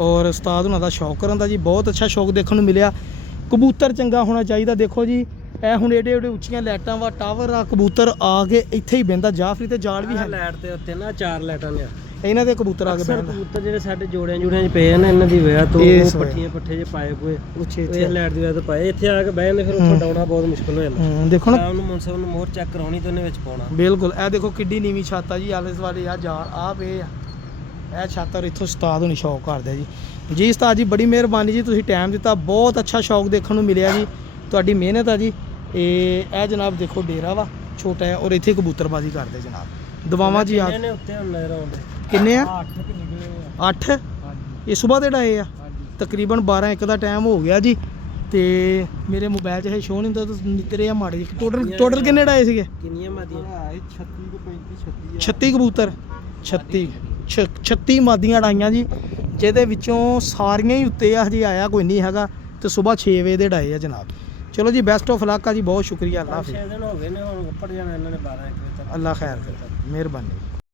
ਔਰ ਉਸਤਾਦ ਹੁਣਾਂ ਦਾ ਸ਼ੌਕ ਕਰਨ ਦਾ ਜੀ ਬਹੁਤ ਅੱਛਾ ਸ਼ੌਕ ਦੇਖਣ ਨੂੰ ਮਿਲਿਆ। ਕਬੂਤਰ ਚੰਗਾ ਹੋਣਾ ਚਾਹੀਦਾ। ਦੇਖੋ ਜੀ, ਇਹ ਹੁਣ ਏਡੇ ਏਡੇ ਉੱਚੀਆਂ ਲਾਈਟਾਂ ਵਾ, ਟਾਵਰ ਆ, ਕਬੂਤਰ ਆ ਕੇ ਇੱਥੇ ਹੀ ਬਹਿੰਦਾ। ਜਾਫਰੀ ਤੇ ਜਾਲ ਵੀ ਹੈ ਲਾਈਟ ਦੇ ਉੱਤੇ ਨਾ 4 ਲਾਈਟਾਂ ਨੇ। ਇਹਨਾਂ ਦੇ ਕਬੂਤਰ ਆ ਕੇ ਬਹਿੰਦਾ। ਕਬੂਤਰ ਜਿਹੜੇ ਸਾਡੇ ਜੋੜਿਆਂ 'ਚ ਪਏ ਆ ਨਾ, ਇਹਨਾਂ ਦੀ ਵਜ੍ਹਾ ਤੋਂ ਇਸ ਉਹ ਵਜ੍ਹਾ। ਪੱਠੀਆਂ ਪੱਠੇ 'ਚ ਪਾਏ ਪਏ ਉੱਚੇ ਇਹ ਇੱਥੇ ਲਾਈਟ ਦੀ ਵਜ੍ਹਾ ਤੋਂ ਪਾਏ। ਇੱਥੇ ਆ ਕੇ ਬਹਿ ਜਾਂਦੇ, ਫਿਰ ਉੱਥੋਂ ਡਾਉਣਾ ਬਹੁਤ ਮੁਸ਼ਕਲ ਹੋ ਜਾਂਦਾ। ਦੇਖੋ ਨਾ, ਸ਼ਾਮ ਨੂੰ ਮੁਨਸਬ ਨੂੰ ਮੋਹਰ ਚੈੱਕ ਕਰਾਉਣੀ ਤੇ ਉਹਨੇ ਵਿੱਚ ਪਾਉਣਾ। ਬਿਲਕੁਲ। ਇਹ ਦੇਖੋ ਕਿੱਡੀ ਨੀਵੀਂ ਛੱਤ ਆ ਜੀ, ਆਲੇ ਦੁਆਲੇ ਆ ਜਾਲ ਆ ਪਏ ਆ। ਇਹ ਛੱਤ ਔਰ ਇੱਥੋਂ ਉਸਤਾਦ ਹੁਣੀ ਸ਼ੌਕ ਕਰਦੇ ਜੀ। ਜੀ ਉਸਤਾਦ ਜੀ ਬੜੀ ਮਿਹਰਬਾਨੀ ਜੀ, ਤੁਸੀਂ ਟਾਈਮ ਦਿੱਤਾ। ਬਹੁਤ ਅੱਛਾ ਸ਼ੌਕ ਦੇਖਣ ਨੂੰ ਮਿਲਿਆ ਜੀ, ਤੁਹਾਡੀ ਮਿਹਨਤ ਆ ਜੀ। ਇਹ ਜਨਾਬ ਦੇਖੋ ਡੇਰਾ ਵਾ ਛੋਟਾ ਹੈ, ਔਰ ਇੱਥੇ ਕਬੂਤਰਬਾਜ਼ੀ ਕਰਦੇ ਜਨਾਬ। ਦਵਾਵਾਂ ਜੀ ਆ ਇਹਨੇ ਉੱਤੇ ਹੁਣ ਨਜ਼ਰ ਆਉਂਦੇ ਕਿੰਨੇ ਆ? 8 ਕਿ ਨਿਕਲੇ 8? ਇਹ ਸਵੇਰ ਦੇ ਡਾਏ ਆ? ਤਕਰੀਬਨ 12-1 ਦਾ ਟਾਈਮ ਹੋ ਗਿਆ ਜੀ। ਤੇ ਮੇਰੇ ਮੋਬਾਈਲ 'ਚ ਇਹ ਸ਼ੋ ਨਹੀਂ ਹੁੰਦਾ ਤਾਂ ਨਿਕਰੇ ਆ ਮਾੜੇ ਟੋਟਲ ਕਿੰਨੇ ਡਾਏ ਸੀਗੇ? ਕਿੰਨੀਆਂ ਮਾਦੀਆਂ? 36 ਕਬੂਤਰ 36 ਮਾਦੀਆਂ ਡਾਈਆਂ ਜੀ, ਜਿਹਦੇ ਵਿੱਚੋਂ ਸਾਰੀਆਂ ਹੀ ਉੱਤੇ ਆ, ਹਜੇ ਆਇਆ ਕੋਈ ਨਹੀਂ ਹੈਗਾ ਤੇ ਸਵੇਰ 6 ਵਜੇ ਦੇ ਡਾਏ ਆ ਜਨਾਬ। ਚਲੋ ਜੀ ਬੈਸਟ ਆਫ ਲੱਕ ਆ ਜੀ, ਬਹੁਤ ਸ਼ੁਕਰੀਆ। ਅੱਲਾ ਹਾਫਿਜ਼। 6 ਦਿਨ ਹੋ ਗਏ ਨੇ, ਹੁਣ ਉੱਪਰ ਜਾਣਾ ਇਹਨਾਂ ਨੇ 12 1 ਵਜੇ ਤੱਕ। ਅੱਲਾ ਖੈਰ ਕਰੇ, ਮਿਹਰਬਾਨੀ।